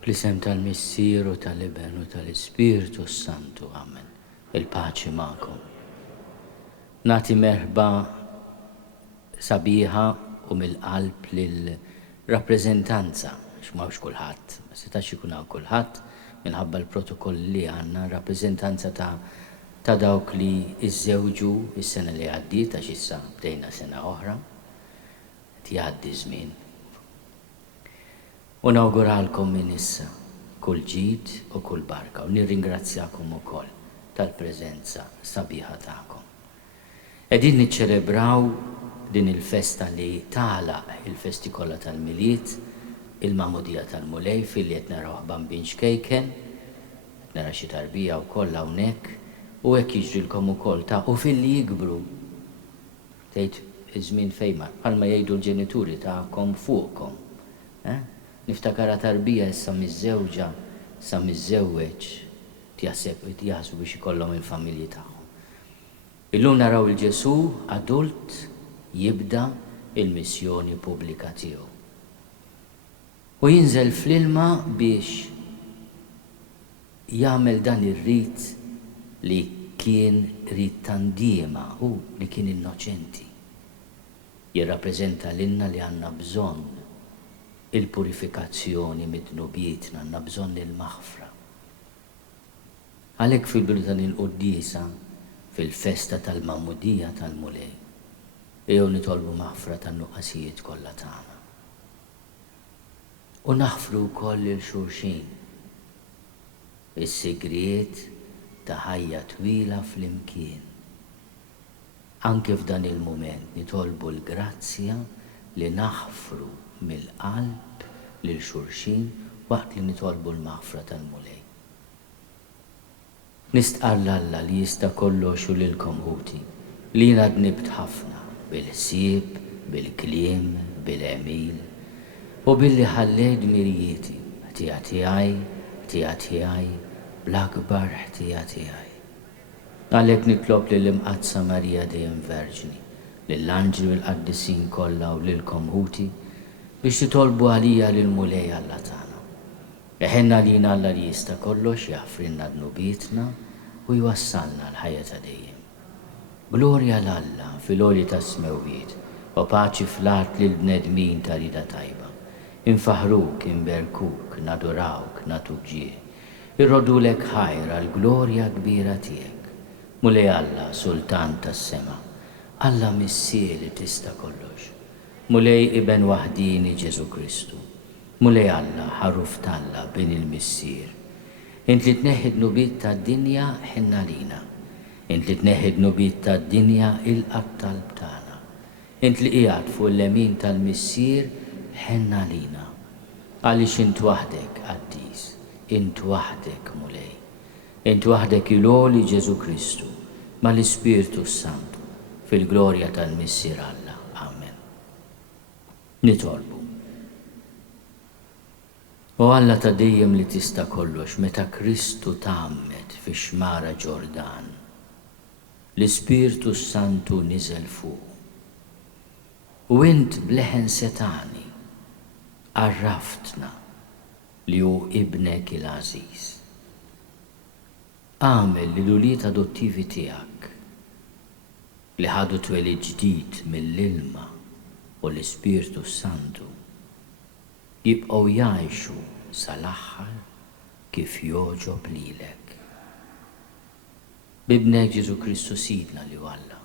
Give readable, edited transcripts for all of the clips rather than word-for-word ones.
Fl-isem tal-Missier u tal-Iben u tal-Ispirtu Santu, amen. Il-paċi ma'kom. Nati merħba sabiħa u mill-qalb lil-rappreżentanza, x'mawx kulħadd, ma setax ikun hawn kulħadd minħabba l-protokoll li għandna, rappreżentanza ta' dawk li żżewġu is-sena li għaddiet għax issa bdejna sena oħra, jgħaddi żmien. U nawguralkom minn issa kull ġid u kull barka u nirringrazzjakom ukoll tal-preżenza sabiħa tagħkom. Qegħdin niċċelebraw din il-festa li tagħlaq il-festi kollha tal-miliet, il-Magħmudija tal-Mulej fil-li qed naraw bambin xkejken, qed nara xi tarbija wkoll hawnhekk u hekk jiġrilkom ukoll ta' u fil-li jikbru. Tgħid iż-żmien fejn bħalma jgħidu l-ġenituri tagħkom fuqkom. Niftakara tarbija issa miż-żewġa sa miż-żewweġ jaħsbu biex ikollhom il-familji tagħhom. Illum naraw il-Ġesu adult jibda il-missjoni pubblika tiegħu. U jinżel fl-ilma biex jagħmel dan ir-rit li kien rit tandiema u li kien innoċenti. Jirrappreżenta lilna li għandna bżonn il-purifikazzjoni mid-dnubietna, għandna bżonn il-maħfra. Għalhekk fil-bidu tal-Quddiesa fil-festa tal-Magħmudija tal-Mulej jew nitolbu maħfra tan-nuqqasijiet kollha tagħna. U naħfru wkoll lil xulxin is-sigriet ta' ħajja twila flimkien. Anke f'dan il-mument nitolbu l-grazzja li naħfru mill-qalb lil xulxin waqt li nitolbu l-maħfra tal-Mulej. Nistqarr Alla li jista' kollox u lilkom ħuti li jiena dnibt ħafna bil-ħsieb, bil-kliem, bil-għemil u billi ħallejt mirjieti ħtija tiegħi bl-akbar ħtija tiegħi. Għalhekk nitlob lill-imqazza Marija dejjem Verġni, lill-anġli u l-qaddisin kollha u lilkom ħuti biex titolbu għalija lill-Mulej Alla tagħna. Eħenna lina Alla li jista' kollox jaħfrilna dnubietna u jwassalna l-ħajja ta' dejjem. Glorja l-Alla fil-għolji tas-smewwiet u paċi fl-art lill-bnedmin ta' rida tajba. Infaħruk, inberkuk, nadurawk, natuk ġie. Irrodulek ħajra l-glorja kbira tiegħek. Mulej Alla, Sultan tas-sema, Alla Missier li tista' kollox. Mulej Iben waħdini Ġesu Kristu. Mulej Alla ħaruf talla bin il-Missier. Int li tneħħi dnubiet tad-dinja ħinna lina. Int li tneħħi dnubiet tad-dinja il-qattal btagħna. Int li qiegħed fuq l-lemin tal-Missier ħenna lina. Għaliex int waħdek Qaddies, int waħdek Mulej. Int waħdek il-għoli Ġesu Kristu mal-Ispirtu Santu fil-glorja tal-Missier Alla. Amen. Nitolbu. U Alla ta' dejjem li tista' kollox meta Kristu tagħammed fix-xmara Ġordan. L-Ispirtu Santu niżel fuq. U int bleħen setani għarraftna li hu ibnek il-Aziz. Għamel li l-uliet adottivi tiegħek li ħadu twelid ġdid mill-ilma u l-Ispirtu Santu jibqgħu jgħixu sal-aħħar kif jogħġob lilek. Bibnek Ġesu Kristu Sidna li Alla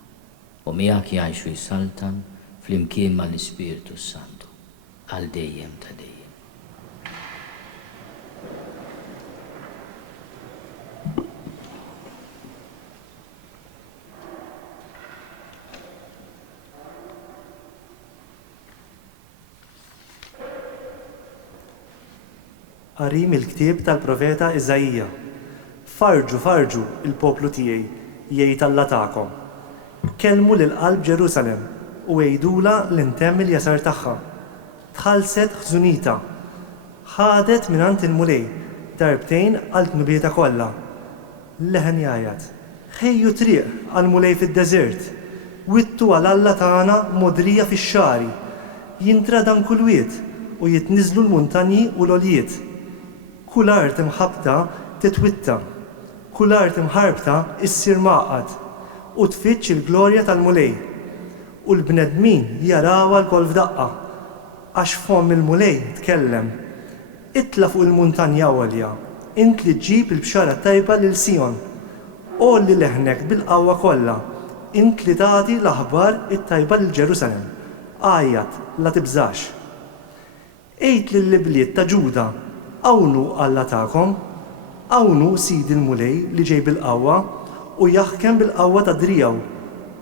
u miegħek jgħixu jsaltan flimkien mal-Ispirtu Santu għal dejjem ta' dejjem. Qari mill-ktieb tal-profeta Iżajija. Farġu il-poplu tiegħi jgħid Alla tagħkom. Kellmu lil qalb Ġerusalemm u għejdula l-intemm il-jasar tagħha. Tħallset ħżunita. Ħadet mingħand il-Mulej darbtejn għal dnubieta kollha. Leħen jgħajjad. Ħejju triq għall-Mulej fid-deżert. Wittu għal Alla tagħna modrija fix-xari. Jintra dan kull wied u jitniżlu l-muntanji u l-għoljiet. Kull art imħabta titwitta, kull art imħarbta issir maqad u tfittx il-glorja tal-mulej. U l-bnedmin jarawha l-kol f'daqqa, għax fomm il-mulej tkellem. Itla fuq il-muntanja għolja, int li ġġib il-bxara tajba lil Sion. Olli leħnek bil-qawwa kollha, int li tagħti l-aħbar it-tajba lil Ġerusalem. Għajjat, la tibżax. Ejt lill-bliet ta' Ġuda, għawnu Alla tagħkom, għawnu Sidi l-mulej li ġej bil-qawwa u jaħkem bil-qawwa ta' drijaw,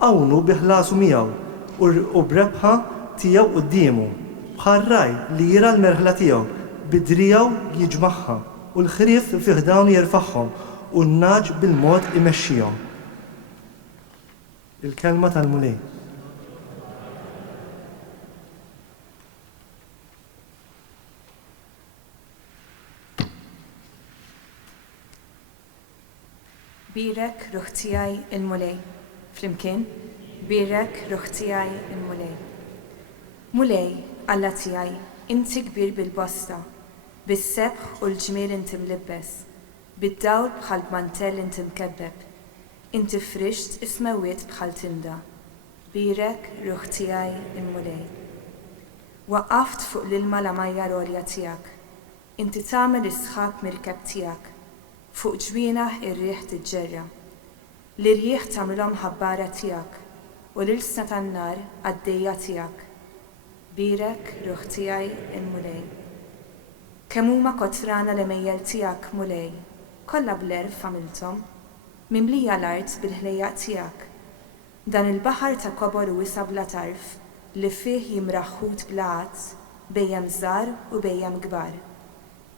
għawnu biħlasu miegħu u brebħa tiegħu qudiemu, bħarraj li jira l-merħla tiegħu bidrijaw jiġmaħħa u l-ħrief fih dawn jerfaħħhom u n-naġ bil-mod imexxihom. Il-kelma tal-mulej. Birek ruħ tiegħi il-mulej. Flimkien, birek ruħ tiegħi il-mulej. Mulej, Alla tiegħi, inti kbir bil-bosta, bis-sebħ u l-ġmiel inti mlibbes, bid-dawl bħal b'mantell inti mkebbeb, inti frixt ismewiet bħal tinda. Birek ruħ tiegħi il-mulej. Waqqaft fuq l-ilma l-amajja rolja tiegħek, inti tagħmel is-sħab mirkeb tiegħek, fuq ġwienaħ ir-riħ tiġġerja. L-irjieħ tagħmilhom ħabbara tiegħek u l-ilsna tan-nar għaddejja tiegħek. Birek ruħ tiegħi il-mulej. Kemm huma kotrana l-emejjel tiegħek mulej, kollha bl-erf għamilthom, mimlija l-art bil-ħlejjaq tiegħek. Dan il-baħar ta' kobor u wisa bla tarf li fih jimraħħut bla qazz, bejjem żgħar u bejjem kbar.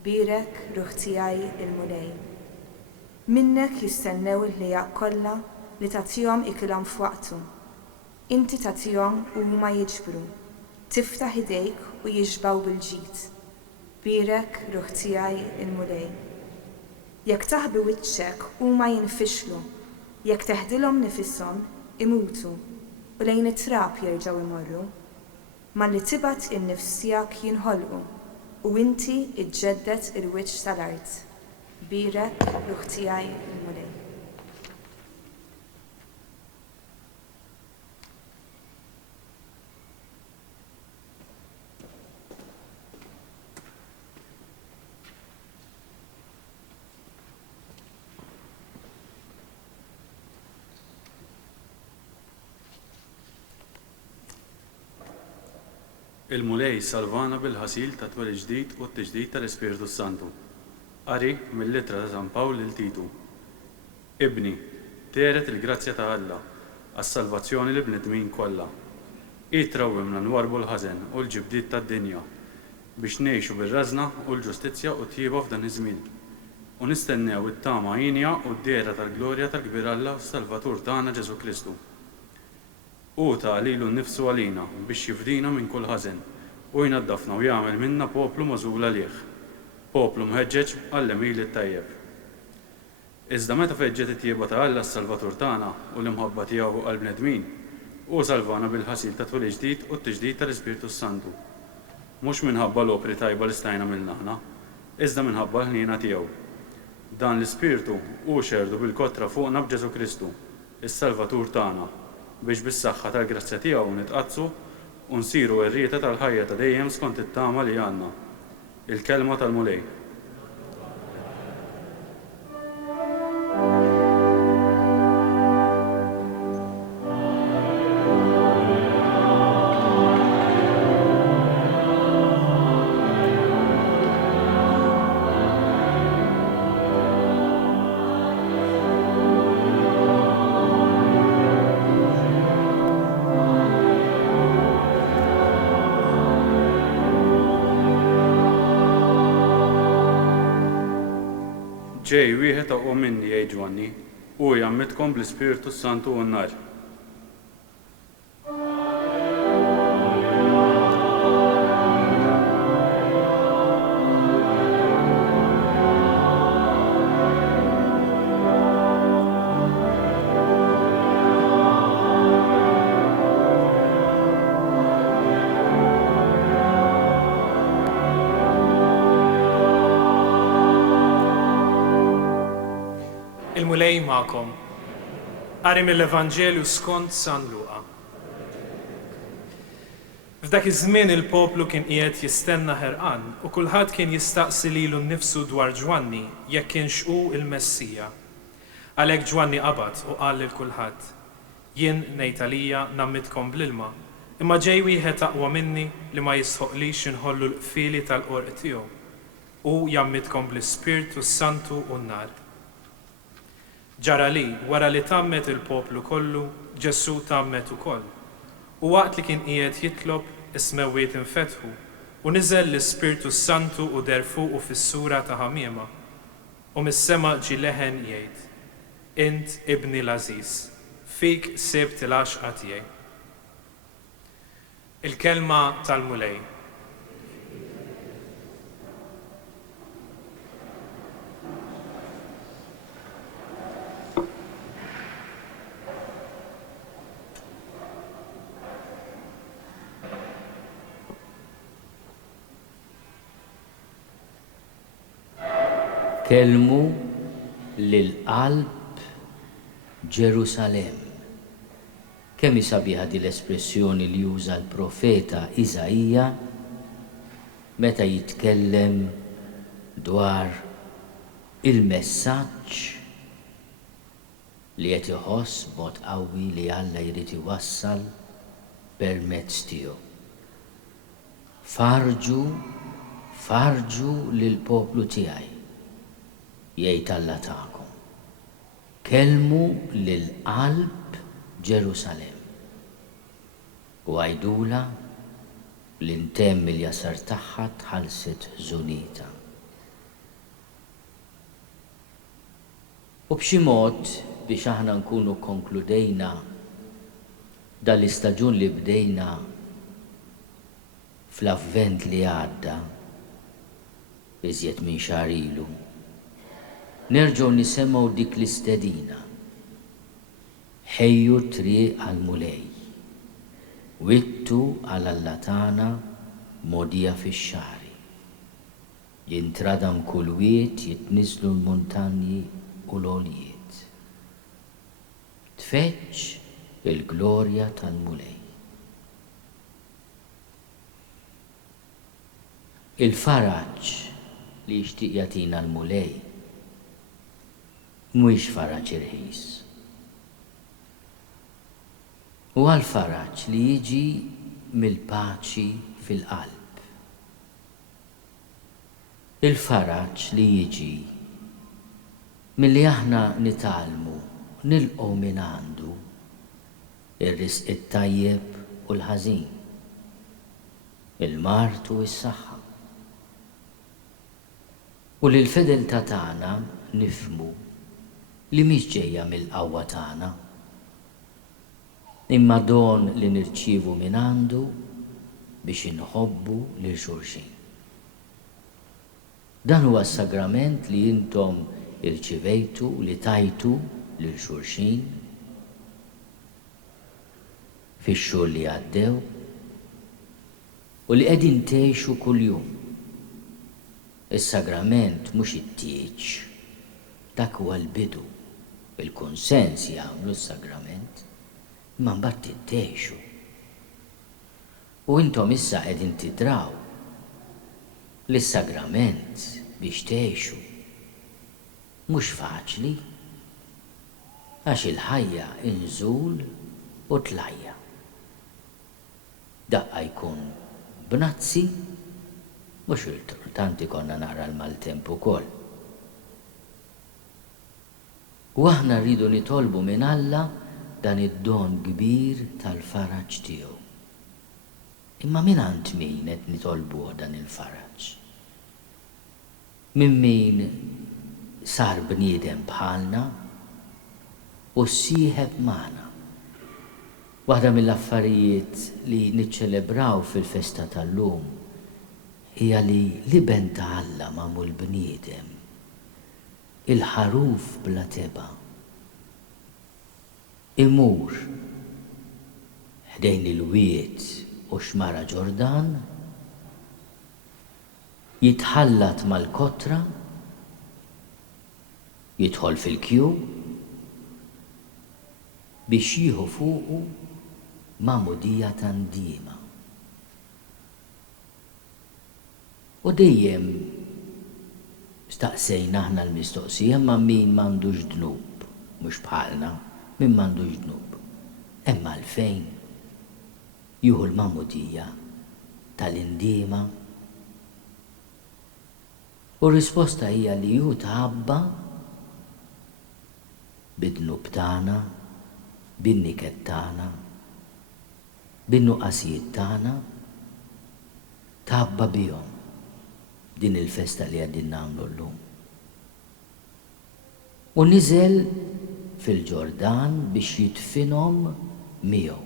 Birek ruħ tiegħi il-mulej. Minnek jistennew il-ħlejjaq kollha li tagħtihom ikilhom f'waqtu. Inti tagħtihom u huma jiġbru. Tiftaħ idejk u jiġbaw bil-ġid. Birek ruħ tiegħi il-mulej. Jekk taħbi wiċċek huma jinfixlu, jekk teħdilhom nifishom imutu u lejn it-trab jerġgħu imorru. Ma li tibgħat in-nifs tiegħek jinħolqu u inti iġġedded il-wiċċ tal-art. Birek ruħ tiegħi il-mulej. Il-mulej salvana bil-ħasil ta' twel ġdid u t-tiġdid tal-Ispiritu Santu. Qari mill-littra ta' San Pawl lil Titu. Ibni, teret il-grazzja ta' Alla għas-salvazzjoni li bnedmin kollha. Trawwimna nwarbu l-ħażen u l-ġibdiet tad-dinja biex ngħixu bir-rażna u l-ġustizzja u tjieba f'dan iż-żmien. U nistennew it-tama għinja u d-dera tal-glorja tal-Kbir Alla s-Salvatur tagħna Ġesu Kristu. U ta' lilu nnifsu għalina biex jifdina minn kull ħażen u jnaddafna u jagħmel minna poplu magħżul għalih, poplu mħeġġeġ għall-emil it-tajjeb. Iżda meta feġġet it-tjieba ta' Alla s-Salvatur tagħna u l-imħabba tiegħu għall-bnedmin, u salvana bil-ħasil ta' twel ġdid u t-tiġdid tal-Ispiritu Santu. Mhux minħabba l-opri tajba li stajna minnha aħna, iżda minħabba l-ħniena tiegħu. Dan l-Ispirtu hu xerdu bil-kotra fuqna b'Ġesu Kristu, is-Salvatur tagħna, biex bis-saħħa tal-grazzja tiegħu nitqazzu u nsiru r-rieta tal-ħajja ta' dejjem skont it-tama li għandna. Il-kelma tal-mulej. Ġej wieħed aqwa minni jgħid Ġwanni u jammitkom bl-Ispiritu Santu u n-nar. il-mulej magħkom. Qari mill-Evanġelju skont San Luqa. F'dak iż-żmien il-poplu kien qiegħed jistenna ħerqan u kulħadd kien jistaqsi lilu nnifsu dwar Ġwanni jekk kienx hu il-Messija. Għalhekk Ġwanni qabad u qal lil kulħadd: Jien ngħid għalija nammidkom bl-ilma, imma ġej wieħed aqwa minni li ma jisħoqlix inħollu l-qfieli tal-qorq tiegħu u jammidkom bl-Ispirtu Santu u n-nar. Ġara li wara li tammet il-poplu kollu, Ġesu tammet ukoll. U waqt li kien qiegħed jitlob is-smewwiet infetħu u niżel l-Ispirtu Santu u der fuqu fis-sura ta' ħamiema. U mis-sema ġie leħen jgħid: Int ibni l-Ażiż, fik sibt il-għaxqa tiegħi. Il-kelma tal-mulej. Kelmu lil-qalb Ġerusalem. Kemm sabiħa di l-espressjoni li juża l-profeta Iżajija meta jitkellem dwar il-messaġġ li qed iħoss b'mod qawwi li Alla jrid iwassal permezz tiegħu. Farġu lill-poplu tiegħi, jgħid Alla tagħkom. Kelmu lil-qalb Ġerusalem u għajdula l-intemm il-jasar tagħha tħallset żunita. U b'xi mod biex aħna nkunu konkludejna dal-istaġun li bdejna fl-avvent li għadda iżjed minn xahar ilu, nerġgħu nisemgħu dik l-istedina. Ħejju triq għall-mulej, wittu għall-allatana modija fix-xahri. Jintradam kull wiet jitniżlu l-muntanji u l-għoljiet. Tfeċċ il-glorja tal-mulej. Il-faraġġ li jixtieq jagħtina l-mulej mhuwiex faraġġ irħis. Huwa l-faraġġ li jiġi mill-paċi fil-qalb. Il-faraġġ li jiġi milli aħna nitalmu nilqgħu minn għandu ir-risq it-tajjeb u l-ħażin, il-mart u s-saħħa. U li l-fedeltà tagħna nifhmu li mhix ġejja mill-qawwa tagħna, imma don li nirċievu minn għandu biex inħobbu lil xulxin. Dan huwa s-sagrament li intom irċivejtu li tajtu lil xulxin fix-xhur li għaddew u li qegħdin tgħixu kuljum. Is-sagrament mhux it-tieġ, dak huwa l-bidu. Il-kunsens jagħmlu s-sagrament, imma mbagħad tittgħixu. U intom issa qegħdin tidraw li s-sagrament biex tgħixu mhux faċli għax il-ħajja inżul u tlajja. Daqqa jkun b'nazzi mhux il-tanti konna naqra l-maltemp ukoll. U aħna rridu nitolbu minn Alla dan id-don kbir tal-faraġġ tiegħu. Imma mingħand min qed nitolbuh dan il-faraġġ? Minn min sar bniedem bħalna u ssieħeb magħna. Waħda mill-affarijiet li niċċelebraw fil-festa tal-lum hija li liben ta' Alla magħmul bniedem, il-ħaruf bla teba. Imur ħdejn il-wiet u xmara Ġordan, jitħallat mal-kotra jidħol fil-kju biex jieħu fuqu ma'mudija tandima. U dejjem staqsejna aħna l-mistoqsija ma' min m'għandux dnub, mhux bħalna, min m'għandux dnub. Imma għalfejn jieħu l-ma'mudija tal-indiema. U r-risposta hija li hu tħabba bid-dnub tagħna, bin-niket tagħna, bin-nuqqasijiet tagħna, tħabba bihom din il-festa li għaddin nagħmlu llum. U niżel fil-Ġordan biex jidfinhom miegħu.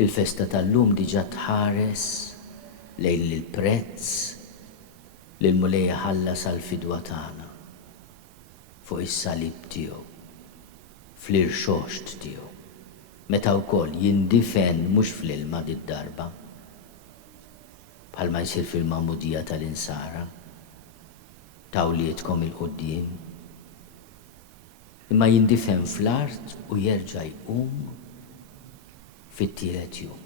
Il-festa tal-lum diġà tħares lejn il-prezz li l-mulej ħallas għall-fidwa tagħna fuq is-salib tiegħu, fl-irxoxt tiegħu, meta wkoll jindifen mhux fl-ilma dit-darba bħalma jsir fil-ma'mudija tal-insara tawlietkom il-qudiem, imma jindifen fl-art u jerġa' jqum fit-tielet jum.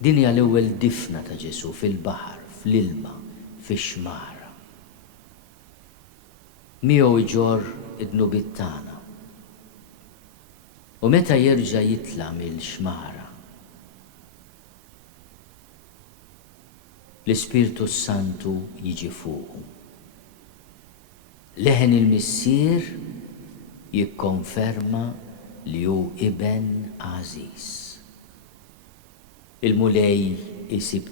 Din hija l-ewwel difna ta' Ġesu fil-baħar, fl-ilma, fix-xmara. Miegħu jġorr id-dnubiet tagħna. U meta jerġa' jitla' mill-xmara, l-Ispirtu Santu jiġi fuqu. Leħen il-missier jikkonferma li hu iben għażiż. Il-mulej isib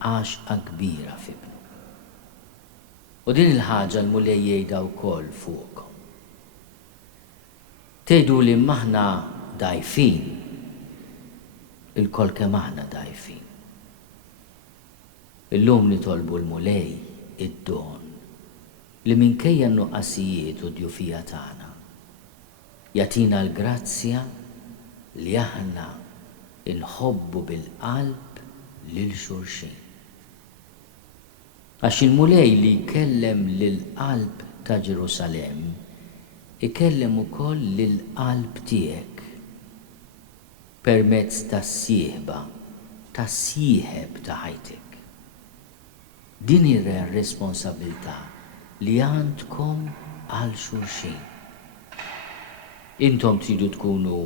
għaxqa kbira f'ibnu. U din il-ħaġa l-mulej jgħidha wkoll fuqkom. Tgħidu li maħna dgħajfin, il-kol kemm aħna dgħajfin. Illum nitolbu l-mulej id-don li minkejja n-nuqqasijiet u d-djufija tagħna jagħtina l-grazzja li aħna inħobbu bil-qalb lil xulxin. Għax il-mulej li jkellem lil-qalb ta' Ġerusalem ikellem ukoll lil-qalb tiegħek permezz tas-sieħba, tas-sieħeb ta' ħajtek. Din ir-responsabilità li għandkom għal xulxin. Intom tridu tkunu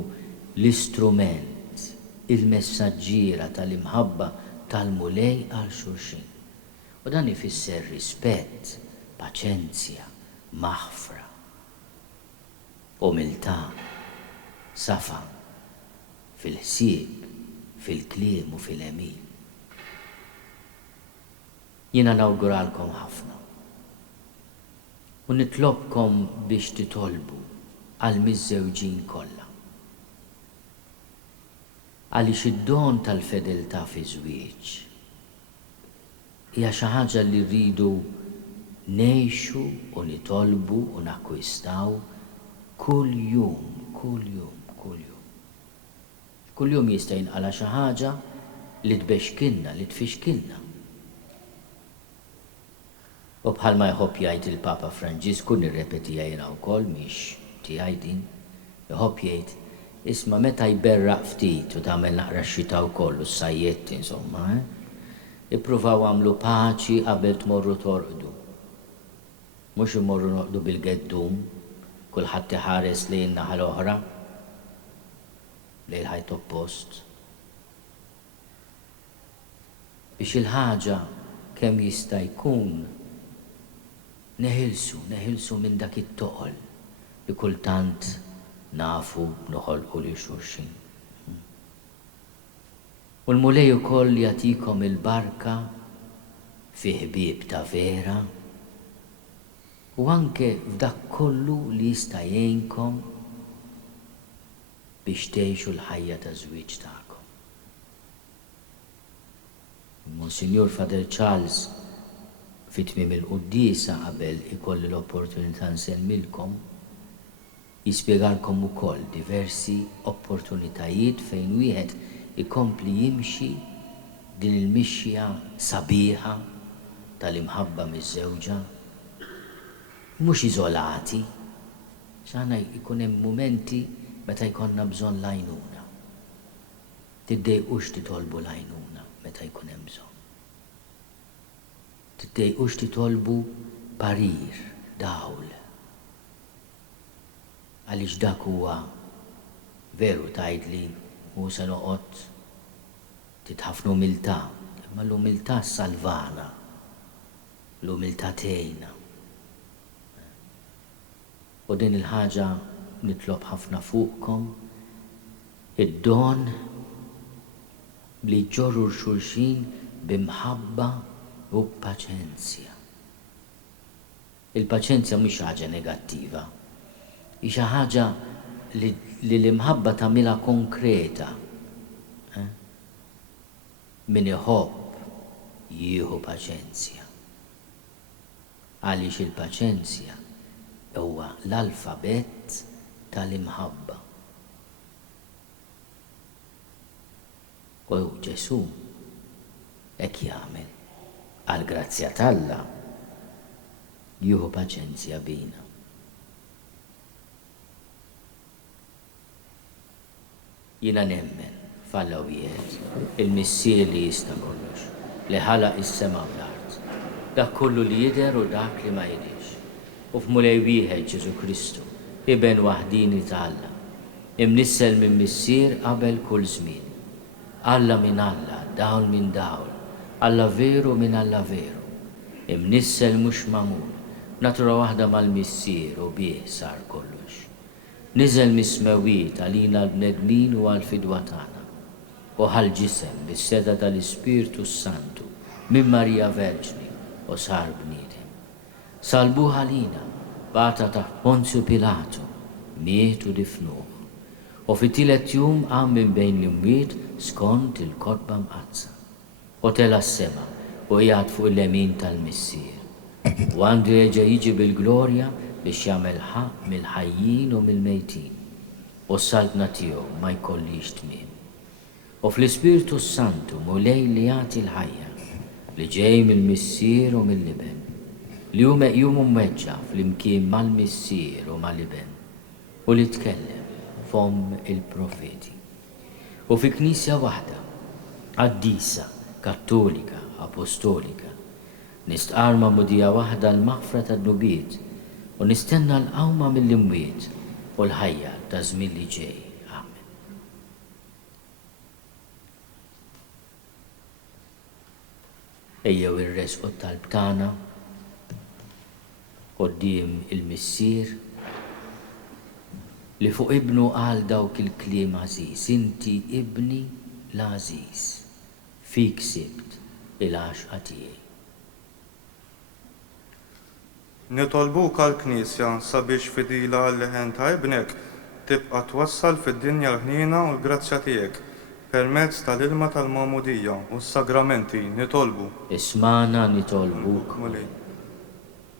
l-istrument, il-messaġġiera tal-imħabba tal-mulej għal xulxin. U dan ifisser rispett, paċenzja, maħfra, umiltà, safan, fil-ħsieb, fil-kliem u fil-emil. Jiena nawguralkom ħafna. U nitlobkom biex titolbu għal miż-żewġin kollha. Għaliex id-don tal-fedeltà fi żwieġ hija xi ħaġa li rridu ngħixu u nitolbu u nakkwistaw kull jum. Kull jum jista' jinqala xi ħaġa li tbexxkilna, li tfixkilna. U bħalma jħobb jgħid il-Papa Franġisku nirrepetija jiena wkoll mhix tiegħi din, jħobb jgħid isma' meta jberraq ftit u tagħmel naqra x-xita wkoll u s-sajjett insomma, ippruvaw għamlu paċi qabel tmorru torqdu. Mhux imorru noqdu bil-geddum, kulħadd iħares lejn naħa l-oħra, lejn ħajt oppost. Biex il-ħaġa kemm jista' jkun neħilsu minn dak it-toqol li kultant nafu noħolqu li xulxin. U l-mulej ukoll jagħtikom il-barka fi ħbieb ta' vera u anke f'dak kollu li jista' jgħinkom biex tgħixu l-ħajja ta' żwieġ tagħkom. Monsignor Father Charles fit-tmiem il-Quddiesa qabel ikolli l-opportunità nsemmilkom jispjegalkom ukoll diversi opportunitajiet fejn wieħed ikompli jimxi din il-mixja sabiħa tal-imħabba miż-żewġa mhux iżolati, x'għandna jkun hemm mumenti meta jkollna bżonn l-għajnuna. Tiddejqux titolbu l-għajnuna meta jkun hemm bżonn. Tiddejqux titolbu parir, dawl. Għaliex dak huwa veru tgħidli u se noqgħod titħafna umiltà, imma l-umiltà salvana, l-umiltà tgħinna. U din il-ħaġa nitlob ħafna fuqkom, id-don li ġorru xulxin b'imħabba u paċenzja. Il-paċenzja mhix ħaġa negattiva, hi xi ħaġa li l-imħabba tagħmilha konkreta. Min iħobb jieħu paċenzja. Għaliex il-paċenzja huwa l-alfabet tal-imħabba. U Ġesu hekk jagħmel għall-grazzja t'Alla jieħu paċenzja bina. Jiena nemmen falla wieħed il-missier li jista' kollox, li ħalaq is-sema u l-art, dak kollu li jidher u dak li ma jidhirx. U f'mulej wieħed Ġesu Kristu, iben waħdini ta' Alla, imnissel minn missier qabel kull żmien. Alla minn Alla, dawl minn dawl, Alla veru minn Alla veru, imnissel mhux magħmul, natura waħda mal-missier u bih sar kollox. Niżel mis-smewiet għalina l-bnedmin u għal-fidwa tagħna, u ħal-ġisem bis-seta tal-Ispirtu Santu minn Marija Verġni u sar bniedem. Salbuh għalina, bata taħt Ponzju Pilatu, miet u difnuh. U fit-tielet jum qam minn bejn l-imwiet skont il-kotba mqazza. U tela s-sema u qiegħed fuq il-lemin tal-missier. U għandu jerġa' jiġi bil-glorja biex jagħmel ħaq mill-ħajjin u mill-mejtin. U s-saltna tiegħu ma jkollix tmiem. U fl-Ispirtu Santu mulej li jagħti l-ħajja li ġej mill-missier u mill-liben, li hu meqjum mweġġa flimkien mal-missier u mal-liben, u li tkellem f'omm il-profeti. U fi Knisja waħda, Quddiesa, Kattolika, Apostolika, nistqarma mudija waħda l-maħfra tad-nubiet u nistenna l-qawma mill-imwiet u l-ħajja ta' żmien li ġej. Amen. Ejjew irresqu t-talb tagħna quddiem il-missier li fuq ibnu qal dawk il-kliem għażiż, inti ibni l-għażiż, fik sibt il-għaxqa tiegħi. Nitolbuk għall-Knisja sabiex fidila għall-leħen ta' ibnek tibqa' twassal fid-dinja l-ħniena u l-grazzja tiegħek permezz tal-ilma tal-magħmudija u s-sagramenti nitolbu. Ismana nitolbuk.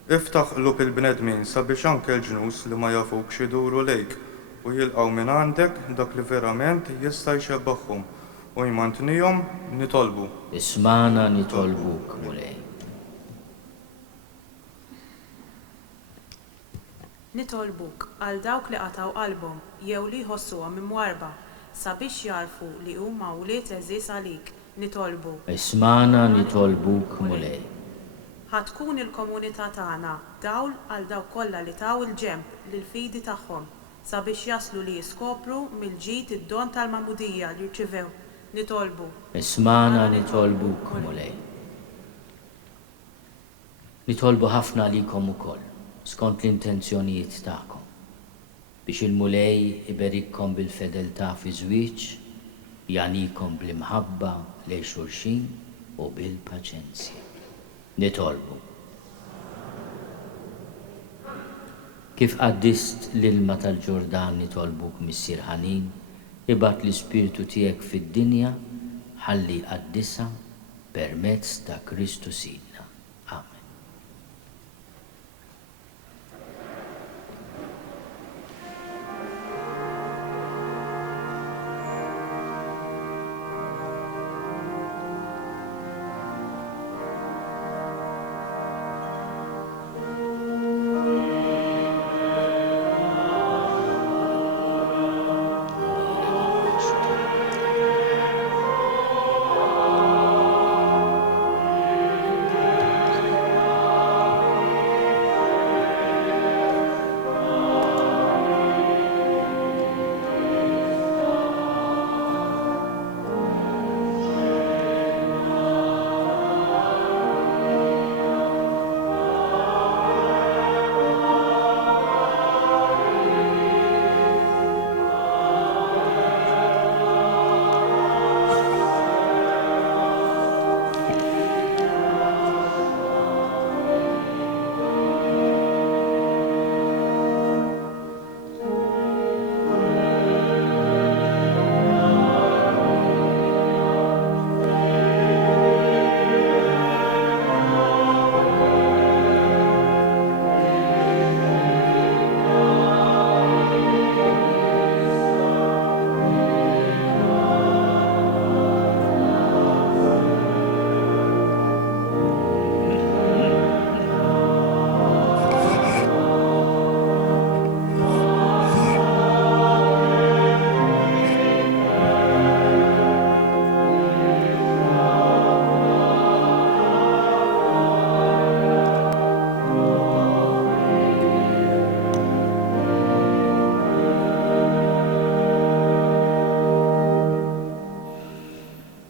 Iftaħ qlub il-bnedmin sabiex anke l-ġnus li ma jafuk iduru lejk u jilqgħu minn għandek dak li verament jista' jxebbaħhom u jmantnihom nitolbu. Ismana nitolbuk mulej. Nitolbuk għal dawk li qataw qalbhom jew li jħossuhom imwarba sabiex jarfu li huma wlied eżiż għalik, nitolbu. Ismana nitolbuk mulej. Ħatkun il-komunità tagħna dawl għal dawk kollha li taw il-ġenb lill-fidi tagħhom sabiex jaslu li jiskopru mill-ġid id-don tal-magħmudija li rċivew, nitolbu. Ismana nitolbuk mulej. Nitolbu ħafna għalikom ukoll skont l-intenzjonijiet tagħkom biex il-mulej iberikkom bil-fedeltà fi żwieġ, janikom bl-imħabba lejn xulxin u bil-paċenzja. Nitolbu. Kif qaddist l-ilma tal-Ġordan nitolbuk missier ħanin, ibgħat l-Ispirtu tiegħek fid-dinja ħalli qaddisha permezz ta' Kristu Sidna.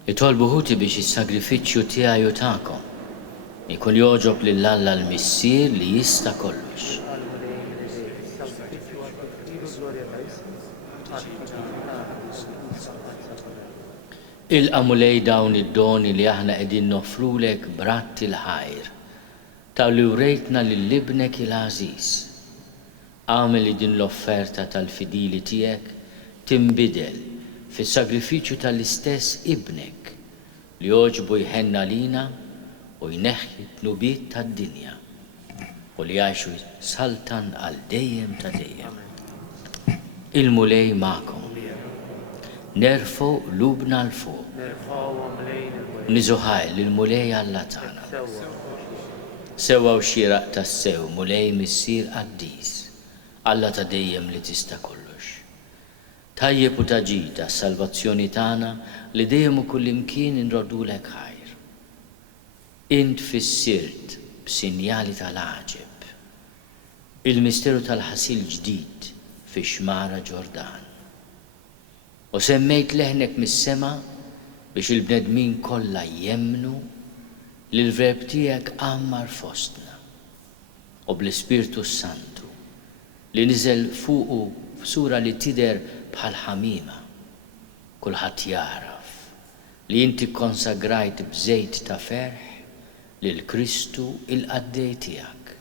Itolbu ħuti biex is-sagrifiċċju tiegħi u tagħkom ikun jogħġob lil Alla l-Missier li jista' kollox. Il-qamulej dawn id-doni li aħna qegħdin nofrulek brat il-ħajr ta' li urejtna lill-ibnek il-għażiż. Għamel li din l-offerta tal-fidili tiegħek tinbidel fis-sagrifiċċju tal-istess ibnek li jogħġbu jħenna lina u jneħħi t-nubiet tad-dinja u li jgħixu saltan għal dejjem ta' dejjem. Il-mulej magħkom. Nerfu lubna l-fuq. Niżuħaj l-mulej Alla tagħna. Sewa u xieraq tas-sew mulej missier Quddies, Alla ta' dejjem li tista' kollox. Tajjeb u taġita s-salvazzjoni tagħna li dejjem u kullimkien inrodulek ħajr. Int fissirt b'sinjali tal-għaġeb. Il-misteru tal-ħasil ġdid fi xmara Ġordan. U semmejt leħnek mis-sema biex il-bnedmin kollha jemmnu li l-verb tiegħek għammar fostna u bl-Ispirtu Santu li niżel fuqu f'sura li tidher bħal ħamima. Kulħadd jaraf li inti konsagrajt b'żejt ta' ferħ lil Kristu il-qaddej tiegħek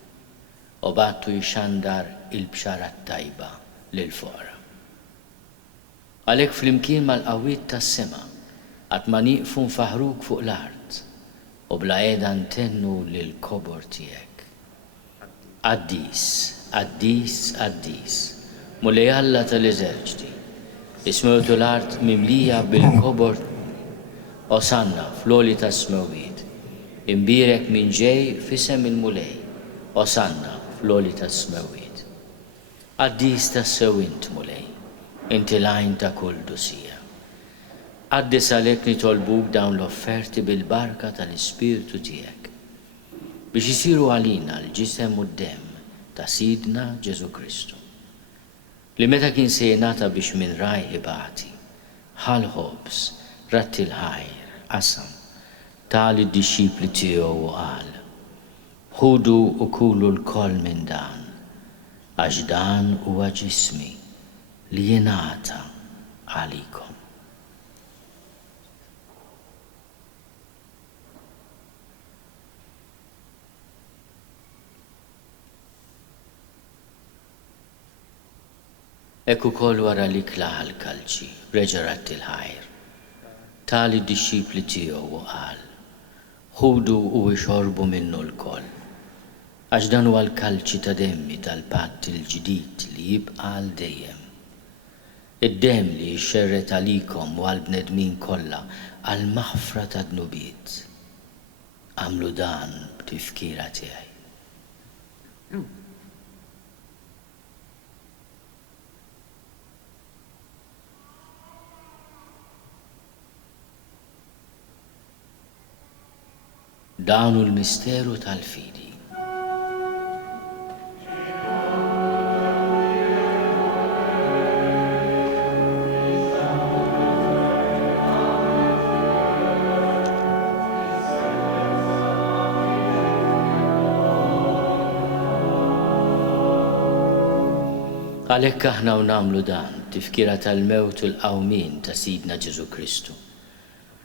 u bagħtu jxandar il-bxara tajba lil foqra. Għalhekk flimkien mal-qawwiet tas-sema qatt ma nieqfu nfaħruk fuq l-art u bla qiegħda ntennu lill-kobor tiegħek. Quddies, Quddies, Quddies, mulej Alla tal-eżerċiti, ismewtu l-art mimlija bil-kobor Osanna fl-għoli tas-smewiet. Imbierek minn ġej f'isem il-mulej, Osanna fl-għoli tas-smewiet. Quddies tas-sew int mulej, inti lajn ta' kull dusija. Quddies għalhekk nitolbuk dawn l-offerti bil-barka tal-Ispirtu tiegħek biex isiru għalina l-ġisem u d-demm ta' Sidna Ġesu Kristu li meta kien se jingħata biex minn raj ibati ħal ħobs ratti l-ħajr qasam tal id-dixxipli tiegħu u qal ħudu u kulu l-koll minn dan għax dan huwa ġismi li jingħata għalikom. Ekku kol wara li klaħ l-kalċi, reġarat il-ħajr. Tali d-dixxipli tiegħu u qal, ħudu u ixorbu minnu l-koll. Għax dan huwa l-kalċi ta' demmi tal-patt il-ġdid li jibqa' għal dejjem. Id-demm li jxerret għalikom u għal-bnedmin kollha għal maħfra ta' dnubiet. Għamlu dan b'tifkira tiegħi. Dawnu l-misteru tal-fidi. Għalhekk aħna nagħmlu dan tifkira tal-mewt u l-qawmin ta' Sidna Ġesu Kristu.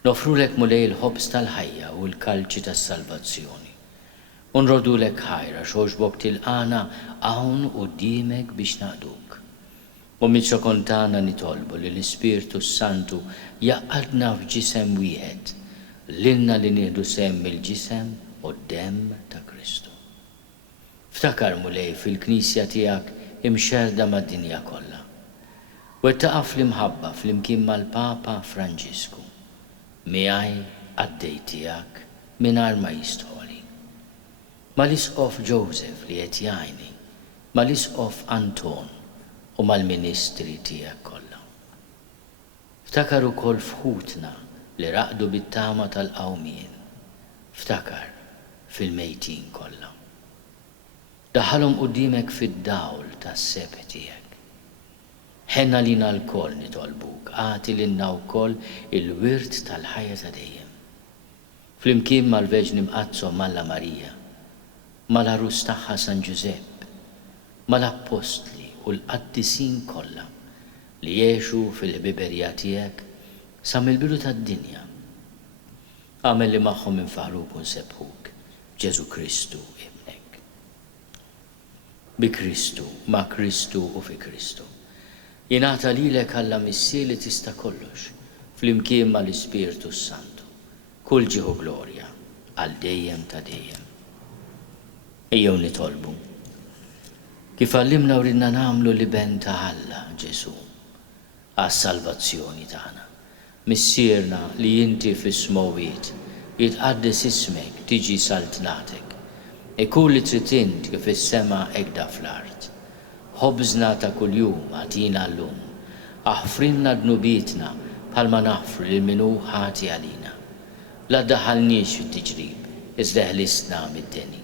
Nofrulek mulej il-ħobs tal-ħajja u l-kalċi tas-salvazzjoni. Unrodulek ħajra xoġbok tilqana hawn quddiemek biex naqduk. U mid-sokontana nitolbu li l-Ispirtu Santu jaqadna f'ġisem wieħed, lilna li nieħdu semm il-ġisem u d-demm ta' Kristu. Ftakar mulej fil-Knisja tiegħek imxerda mad-dinja kollha. Wettaqa' fl-imħabba fl-imkien mal-Papa Franġisku. Miegħi għaddej tiegħek mingħajr ma jistħoli. Mal-Isqof Joseph li qed jgħinni, mal-Isqof Anton u mal-Ministri tiegħek kollha. Ftakar ukoll fħutna li raqdu bit-tama tal-qawmien. Ftakar fil-mejtin kollha. Daħħalhom quddiemek fid-dawl tas-seb tiegħek. Ħenna lina l-koll nitolbuk, għati lilna wkoll il-wirt tal-ħajja ta' dejjem. Flimkien mal-Verġni Mqazzom Malla Marija, mal-arus tagħha San Giuseppe, mal-Apostli u l-qaddisin kollha li jgħixu fil-ħbiberija tiegħek sa mill-bidu tad-dinja. Għamel li magħhom infaħruk u nsebħuk, Ġesu Kristu ibnek. Bi Kristu, ma' Kristu u fi Kristu. Jingħata lilek Alla missir li tista' kollox, flimkien mal-Ispirtu Santu. Kull ġieħu glorja għal dejjem ta' dejjem. Ejjew nitolbu. Kif għallimna u ridna nagħmlu li ben ta' Alla Ġesu għas-salvazzjoni tagħna. Missierna li inti fis-smowiet jitqaddes ismek tiġi saltnatek. Ikun li trid int kif is-sema hekk fl-art. Ħobżna ta' kuljum għatina llum. Aħfrinna dnubietna bħalma naħfru lil minhu ħati għalina. La ddaħħalniex fit-tiġrib, iżda eħlisna mid-deni.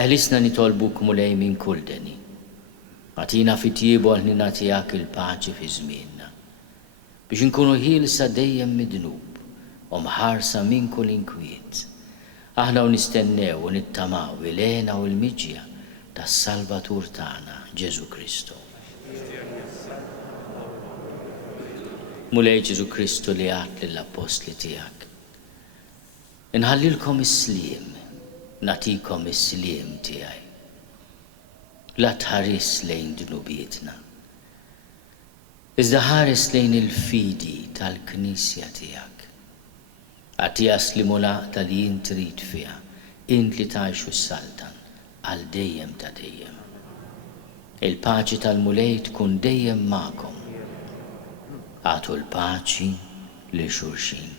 Eħlisna nitolbuk mulej minn kull deni. Għatina fit-tiebu għal tiegħek il-paċi fi żmienna. Biex inkunu ħielsa dejjem mid-dnub u mħarsa minn kull inkwiet. Aħna u nistennew u nittamaw il-għena u l-miġja tas-Salvatur tagħna Ġesu Kristu. Mulej Ġesu Kristu li għad lill-apostli tiegħek. Inħallilkom is-sliem, natikom is-sliem tiegħi. La tħares lejn dnubietna. Iżda ħares lejn il-fidi tal-Knisja tiegħek. Għatija slimulaqta li jint trid fiha, int li tgħixu s-saltan għal dejjem ta' dejjem. Il-paċi tal-mulej tkun dejjem magħkom. Għatu l-paċi li xulxin.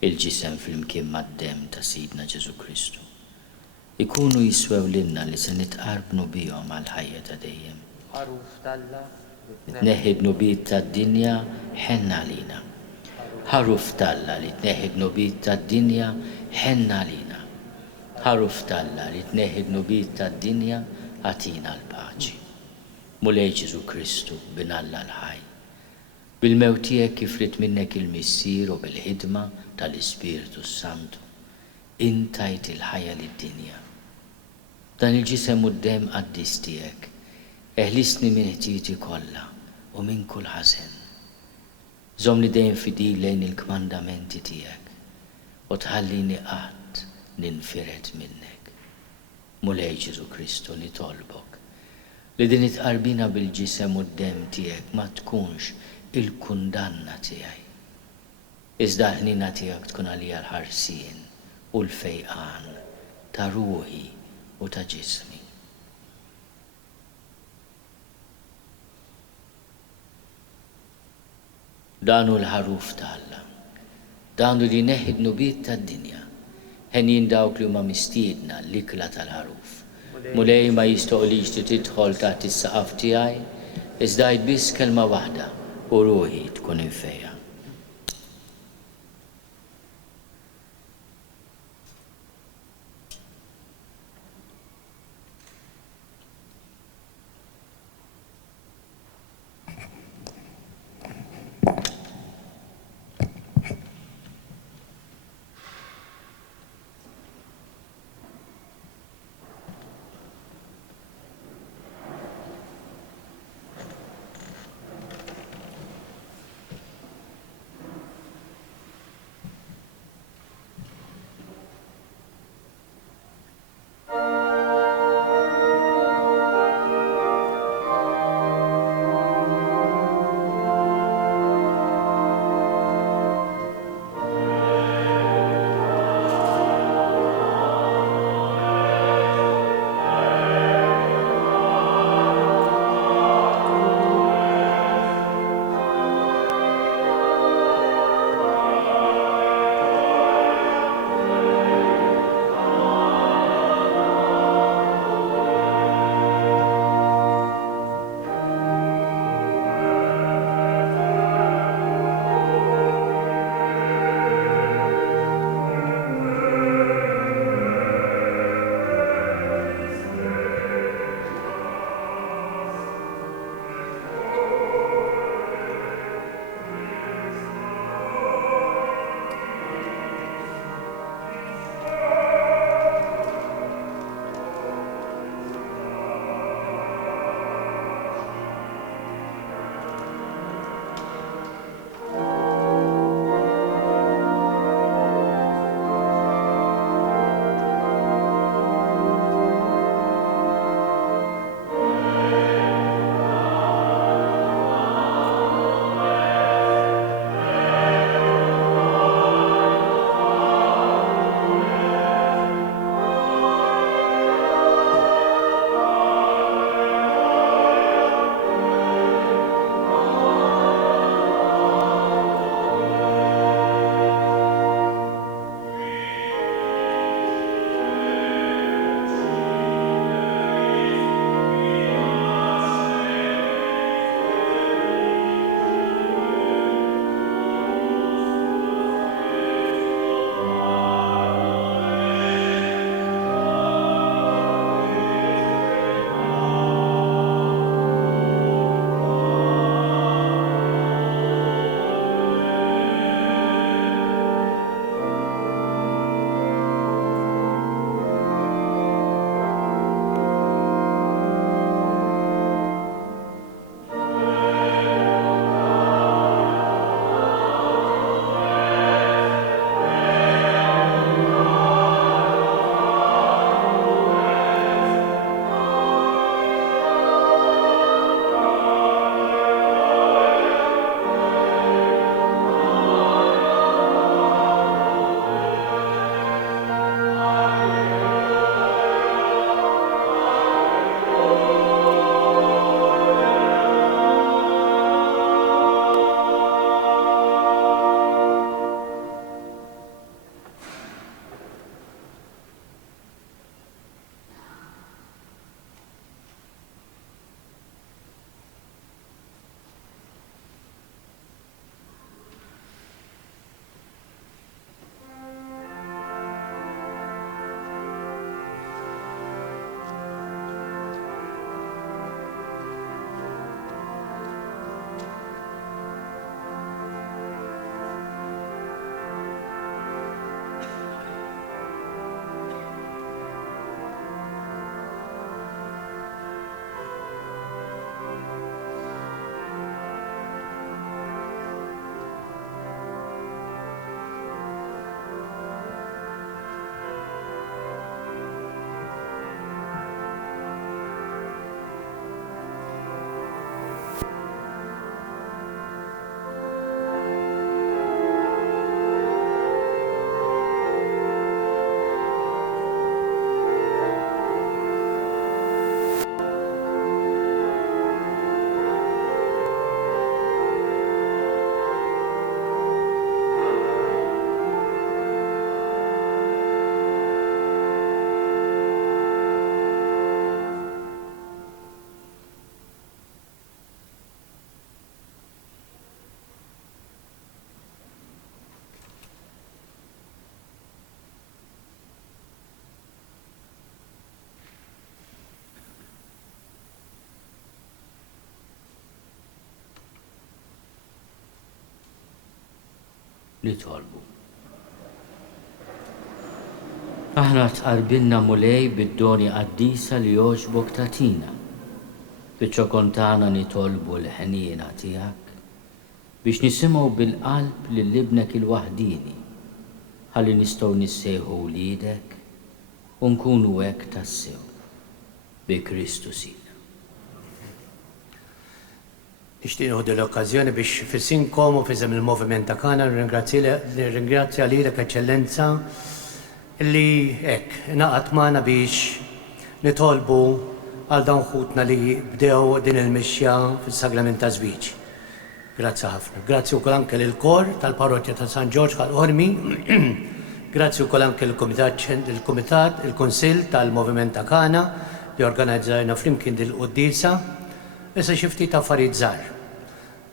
Il-ġisem fl-imkien mad-dem ta' Sidna Ġesu Kristu ikunu jiswew lilna li se nitqarbnu bihom għal ħajja ta' dejjem. Tneħħi dnubiet tad-dinja ħenna lina. Ħaruf talla li tneħħi dnubiet tad-dinja ħenna lina. Ħaruf talla li tneħħi dnubiet tad-dinja għatina l-paċi. Mulej Ġesu Kristu binalla l-ħaj. Bil-mewt tiegħek kif rid minnek il-missier u bil-ħidma tal-Ispirtu Santu, intajt il-ħajja lid-dinja. Dan il-ġisem u d-dem qaddis tiegħek, eħlisni minn ħtieti kollha u minn kull ħażen. Żommni dejjem fidil lejn il-kmandamenti tiegħek u tħallini qatt ninfiret minnek. Mulej Ġesu Kristu nitolbok li din itqarbina bil-ġisem u d-dem tiegħek ma tkunx il-kundanna tiegħi. Iżda ħnina tiegħek tkun għalija l-ħarsien u l-fejqan ta' ruħi u ta' ġismi. Danu l-ħaruf ta' Alla, danu li neħi dnubiet tad-dinja, ħenin dawk li huma mistiedna l-ikla tal-ħaruf. Mulej ma jistoqlix li tidħol taħt is-saqaf tiegħi, iżda biss kelma waħda u ruħi tkun infejja. nitolbu. Aħna tqarbilna mulej bid-doni Quddiesa li jogħġbok tatina. Biċ-ċokontana nitolbu l-ħniena tiegħek biex nisimgħu bil-qalb lill-ibnek il-waħdini ħalli nistgħu nissejħu wliedek u nkunu hekk tassew bi Kristu sina. Nixtieq nieħu l-okkażjoni biex fissinkom u fisem il-moviment ta' Kana nirringrazzja lilek Eċċellenza li hekk naqgħod magħna biex nitolbu għal dawn ħutna li bdew din il-mixja fis-sagrament ta' żwieġ. Grazzi ħafna. Grazzi wkoll anke lill-kor tal-parrokkja ta' San Ġorġ tal-Qormi. Grazzi wkoll anke il-Kumitat, il-Kunsill tal-Moviment ta' Kana li organizzajna flimkien dil-Quddiesa. Issa xi ftit affarijiet żgħar.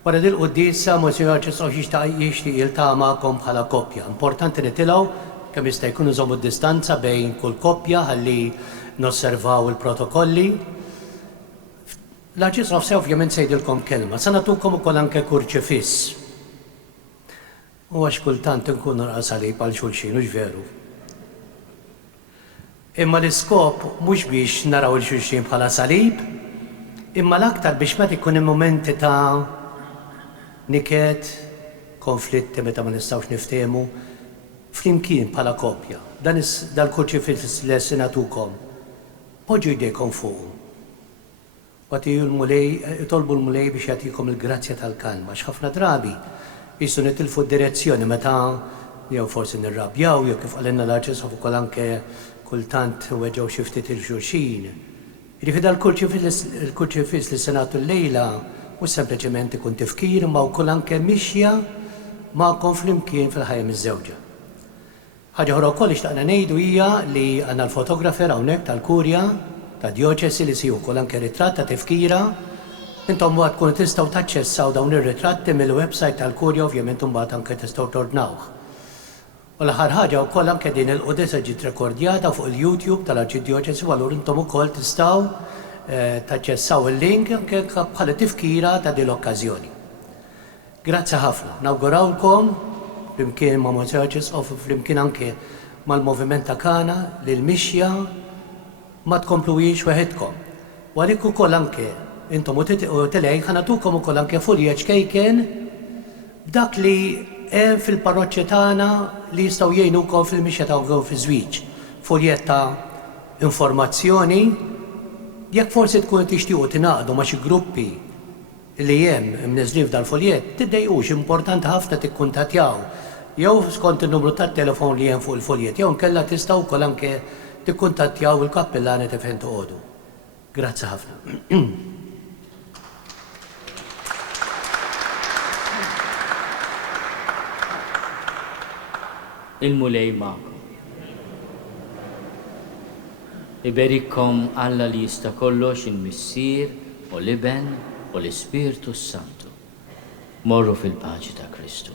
Wara dil-Quddiesa Monsignor Ċesqaw jixtieq jiltaqa' magħkom bħala koppja. Importanti nitilgħu kemm jista' jkun iżommu d-distanza bejn kull koppja ħalli nosservaw il-protokolli. L-Arċisqof se ovvjament sejdilkom kelma, sa nagħtukom ukoll anke kurċifiss. U għax kultant nkunu nqasalib għal xulxin, mhux veru. Imma l-iskop mhux biex naraw il-xulxin bħala salib, imma l-aktar biex meta ikun hemm momenti ta' niket, konflitti meta ma nistgħux niftehmu, flimkien bħala koppja. Dan l-kurċifiss li se nagħtukom. Poġġu jdejkom fuq. Għatiju tolbu l-mulej biex jagħtikom il-grazzja tal-kalma. X'ħafna drabi jistgħu nitilfu d-direzzjoni meta jew forsi nirrabjaw jew kif qalenna l-Arċisqof ukoll anke kultant weġgħu xi ftit il-xulxin. Jiġifieri l-kurċifiss li se nagħtu llejla mhux sempliċement ikun tifkir ma wkoll anke mixja magħkom flimkien fil-ħajja miż-żewġa. Ħaġa oħra wkoll xtaqna ngħidu hija li għandna l-fotografer hawnhekk tal-Kurja tad-Djoċesi li si wkoll anke ritratt ta' tifkira. Intom mbagħad tkunu tistgħu taċċessaw dawn ir-ritratti mill-website tal-Kurja ovvjament imbagħad anke tistgħu tordnawh. U l-aħħar ħaġa wkoll anke din il-Quddiesa ġiet rekordjata fuq il-YouTube tal-Arċidjoċesi u allura intom ukoll tistgħu taċċessaw il-link anke bħala tifkira ta' din l-okkażjoni. Grazzi ħafna. Nawgurawlkom flimkien ma' Monsignor Ċesqaw flimkien anke mal-Moviment ta' Kana li l-mixja ma tkompluwix weħedkom. U għalik ukoll anke intom u tilej ħanatukom ukoll anke fuljeġġ kejken b'dak li hemm fil-parroċċja tagħna li jistgħu jgħinukom fil-mixja tagħkom fi-żwieġ. Fuljett ta' informazzjoni jekk forsi tkunu tixtiequ tingħaqdu ma' xi gruppi li hemm imniżlin f'dal-fuljett, tiddejqux importanti ħafna tikkuntattjaw. Jew skont in-numru tat-telefon li hemm fuq il-fuljett, jew nkella tistgħu wkoll anke tikkuntattjaw il-kappellani ta' fejn toqgħodu. Grazzi ħafna. Il-mulej magħkom. Iberikkom Alla li jista' kollox il-Missier u l-Iben u l-Ispirtu Santu. Morru fil-paċi ta' Kristu.